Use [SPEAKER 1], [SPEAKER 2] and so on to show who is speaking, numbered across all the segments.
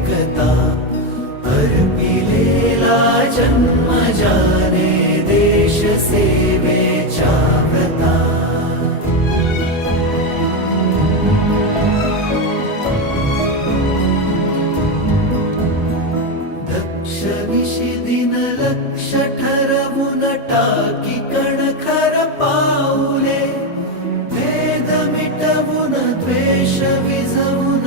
[SPEAKER 1] एकता अर्पिलेला जन्म जाने देश सेवे चाकता दक्ष विषि दिन लक्ष ठर मुनटा की कण खर पाऊले वेद मिटवुन द्वेष विजवुन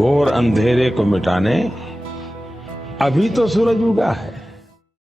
[SPEAKER 2] घोर अंधेरे को मिटाने अभी तो सूरज उगा है